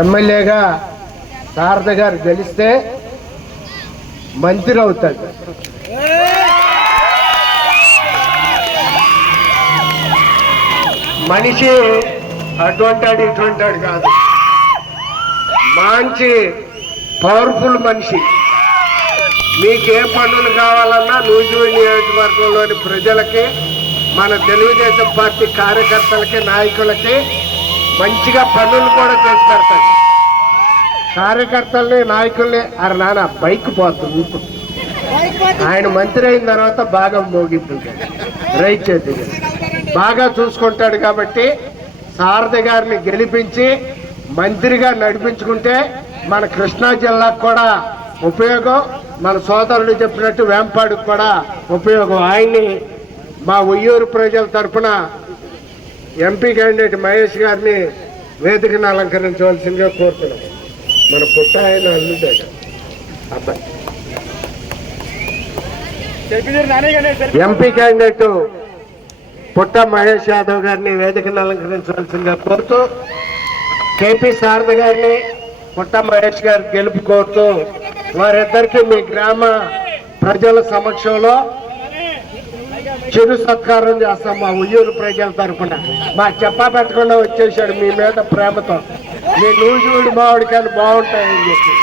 ఎమ్మెల్యేగా శారద గారు గెలిస్తే మంత్రి అవుతాడు. మనిషి అటువంటాడు ఇటువంటాడు కాదు. మంచి పవర్ఫుల్ మనిషి. మీకు ఏ పనులు కావాలన్నా నూజివీడు నియోజకవర్గంలోని ప్రజలకి మన తెలుగుదేశం పార్టీ కార్యకర్తలకి నాయకులకి మంచిగా పనులు కూడా చేసి పెడతాడు కార్యకర్తల్ని నాయకుల్ని అరే నాన్న బైక్ పోతుంది. ఆయన మంత్రి అయిన తర్వాత బాగా మోగిద్ది రైట్ చేతి బాగా చూసుకుంటాడు కాబట్టి సారథి గారిని గెలిపించి మంత్రిగా నడిపించుకుంటే మన కృష్ణా జిల్లాకు కూడా ఉపయోగం. మన సోదరుడు చెప్పినట్టు వేంపాడుకు కూడా ఉపయోగం. ఆయన్ని మా ఉయ్యూరు ప్రజల తరపున ఎంపీ క్యాండిడేట్ మహేష్ గారిని వేదికను అలంకరించవలసిందిగా కోరుతున్నాం. మన పుట్ట ఆయన అల్లుడాడు అబ్బాయి. ఎంపీ క్యాండిడేట్ పుట్ట మహేష్ యాదవ్ గారిని వేదికను అలంకరించవలసిందిగా కోరుతూ కేపీ శారద గారిని పుట్ట మహేష్ గారి గెలుపు కోరుతూ వారిద్దరికీ మీ గ్రామ ప్రజల సమక్షంలో చిరు సత్కారం చేస్తాం మా ఉయ్యూరు ప్రజల తరఫున మా చెప్పా పెట్టకుండా వచ్చేసాడు మీ మీద ప్రేమతో. మీ నూజువుడు మామిడికాయలు బాగుంటాయని చెప్పి.